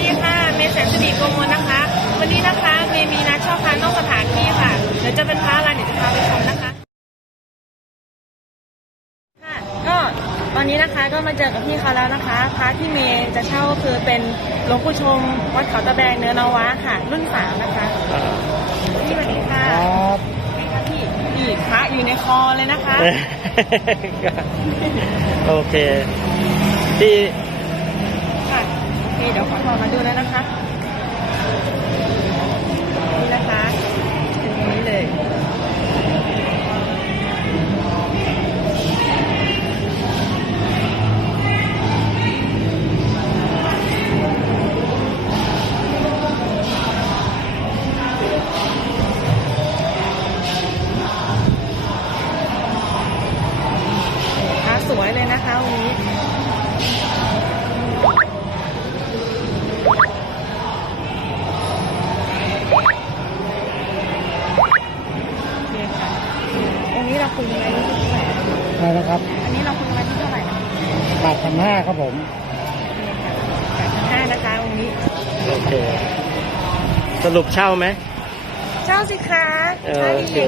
ดีค่ะ เมย์แสนสิริโกมลนะคะ วันนี้นะคะเมย์มีนัดเช่าพระนอกสถานที่ค่ะ เดี๋ยวจะเป็นพระอะไรเดี๋ยวจะพาไปชมนะคะ ค่ะ ก็ตอนนี้นะคะก็มาเจอกับพี่เขาแล้วนะคะพระที่เมย์จะเช่าก็คือเป็นหลวงปู่ชมวัดเขาตะแบงเนื้อนาวะค่ะ รุ่นสามนะคะอ่าพี่สวัสดีค่ะครับนี่ค่ะพี่นี่พระอยู่ในคอเลยนะคะ โอเค ที่ค่ะโอ เคเดี๋ยวขอถอดมาดูแล้วนะคะ นี่นะคะเป็นอย่างนี้เลยสวยเลยนะคะวันนี้ อะไรนะครับ อันนี้เราคุยไว้ที่เท่าไหร่นะบาทพันห้าครับผมนี่ค่ะแปดพันห้านะคะองค์นี้ โอเค สรุปเช่าไหมเจ้าสิคะเอใช่ออย่างนี้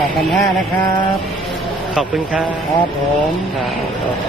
8,500นะครับ ขอบคุณครับ ครับผม ครับ